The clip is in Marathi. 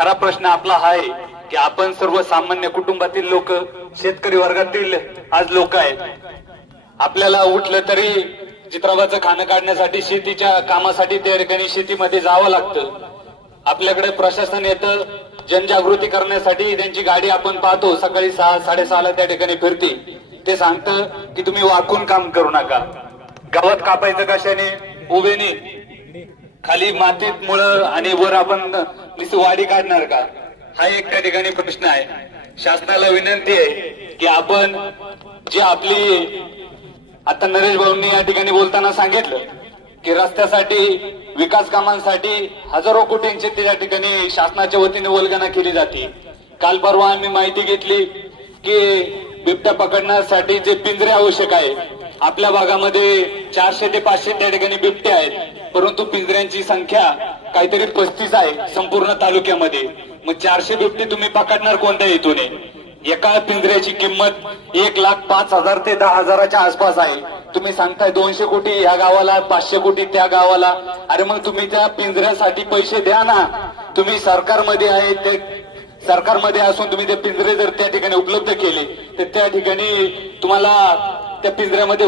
खरा प्रश्न आपला हा आहे की आपण सर्वसामान्य कुटुंबातील लोक, शेतकरी वर्गातील आज लोक आहेत. आपल्याला उठलं तरी चित्राबाचं खाणं काढण्यासाठी, शेतीच्या कामासाठी त्या ठिकाणी शेतीमध्ये जावं लागतं. आपल्याकडे प्रशासन येतं जनजागृती करण्यासाठी. त्यांची गाडी आपण पाहतो सकाळी 6, 6:30 त्या ठिकाणी फिरते. ते सांगतं की तुम्ही वाकून काम करू नका. गावात कापायचं कशाने? उभेने. खाली मातीत मुळं आणि वर आपण नुसती वाडी काढणार का? हा एक त्या ठिकाणी प्रश्न आहे. शासनाला विनंती आहे की आपण जी आपली, आता नरेश भाऊंनी या ठिकाणी बोलताना सांगितलं की रस्त्यासाठी, विकास कामांसाठी हजारो कोटींची त्या ठिकाणी शासनाच्या वतीने वल्गना केली जाते. काल परवा आम्ही माहिती घेतली की बिबट्या पकडण्यासाठी जे पिंजरे आवश्यक आहे, आपल्या भागामध्ये 400 ते 500 त्या ठिकाणी बिबटे आहेत, परंतु पिंजऱ्यांची संख्या काहीतरी 35 आहे संपूर्ण तालुक्यामध्ये. मग 400 बिबटे तुम्ही पकडणार कोणत्या हेतूने? एका पिंजऱ्याची किंमत 1,05,000 ते 10,000च्या आसपास आहे. तुम्ही सांगताय 200 कोटी या गावाला, 500 कोटी त्या गावाला. अरे मग तुम्ही त्या पिंजऱ्यासाठी पैसे द्या ना. तुम्ही सरकारमध्ये आहे, ते सरकारमध्ये असून तुम्ही ते पिंजरे जर त्या ठिकाणी उपलब्ध केले तर त्या ठिकाणी तुम्हाला त्या पिंजऱ्यामध्ये